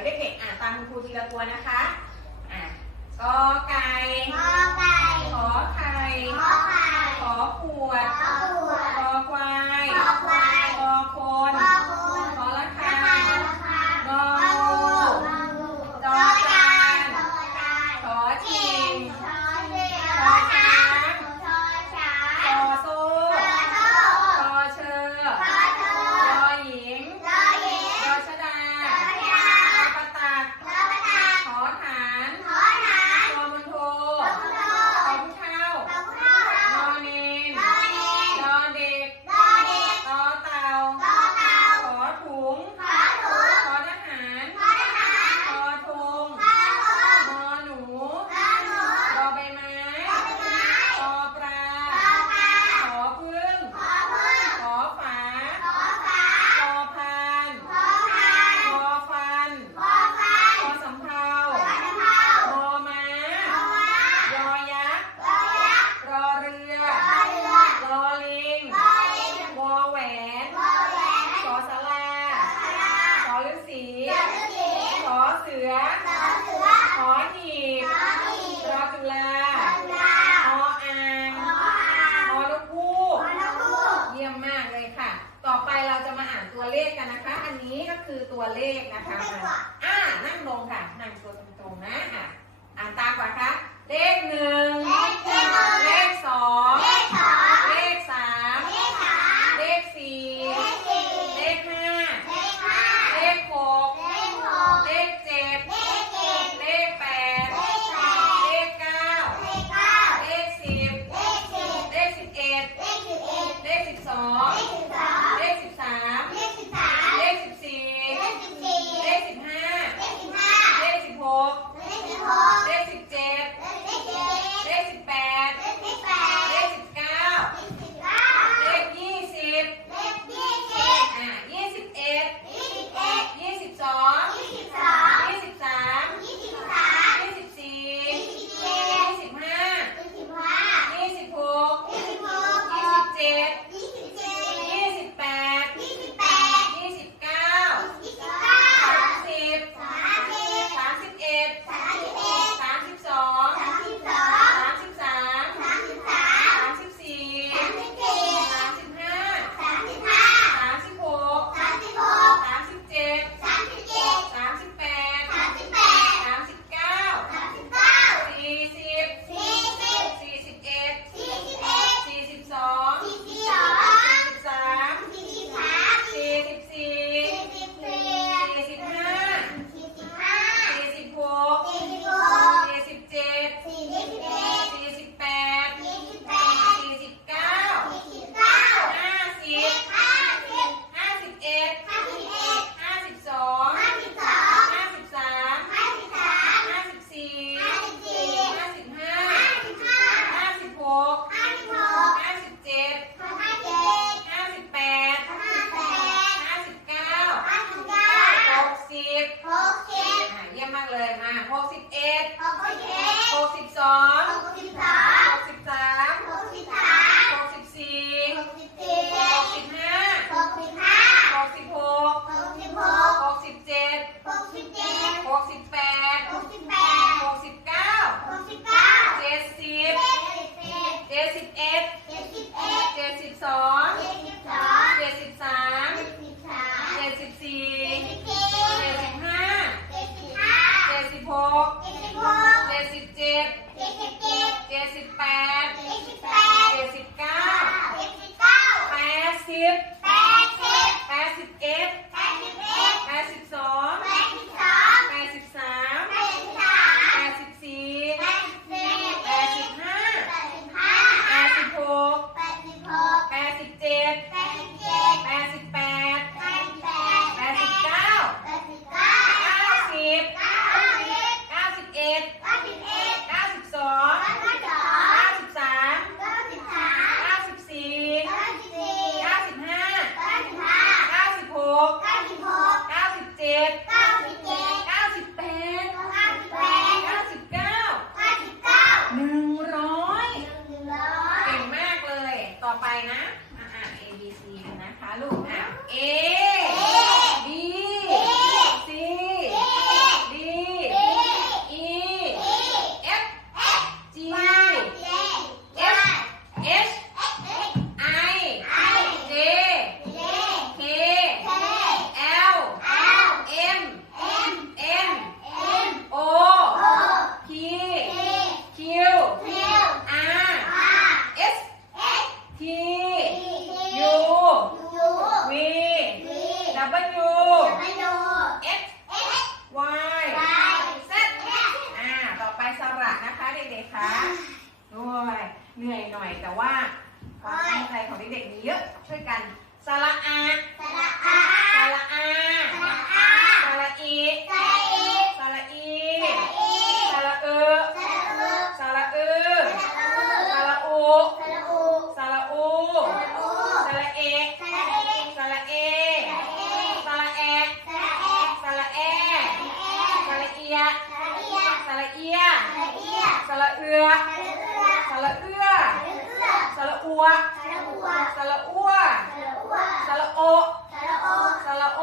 ยวเด็กๆอ่านตามคุณครูทีละตัวนะคะอะกอไก่ ขอไข่ ขอขวด ขอ ขกันนะคะ อันนี้ก็คือตัวเลขนะคะอ่านั่งลงค่ะ นั่งตัวตรงๆนอะอ่านตามก่อนค่ะ เลขหนึ่ง หกสิบอ็ดเยี่ยมมากเลยมาหกสิบเอ็ดหกสิบสอง ทียูวีดับเบิลยูเอ็กซ์ต่ต่อไปสระนะคะเด็กๆคะด้วยเหนื่อยหน่อยแต่ว่าความตั้งใจของเด็กๆมีเยอะช่วยกันสระอาสระอา อะสระเอียสระเอือสระเอือสระอัวสระอัวสระอัวสระโอสระโอ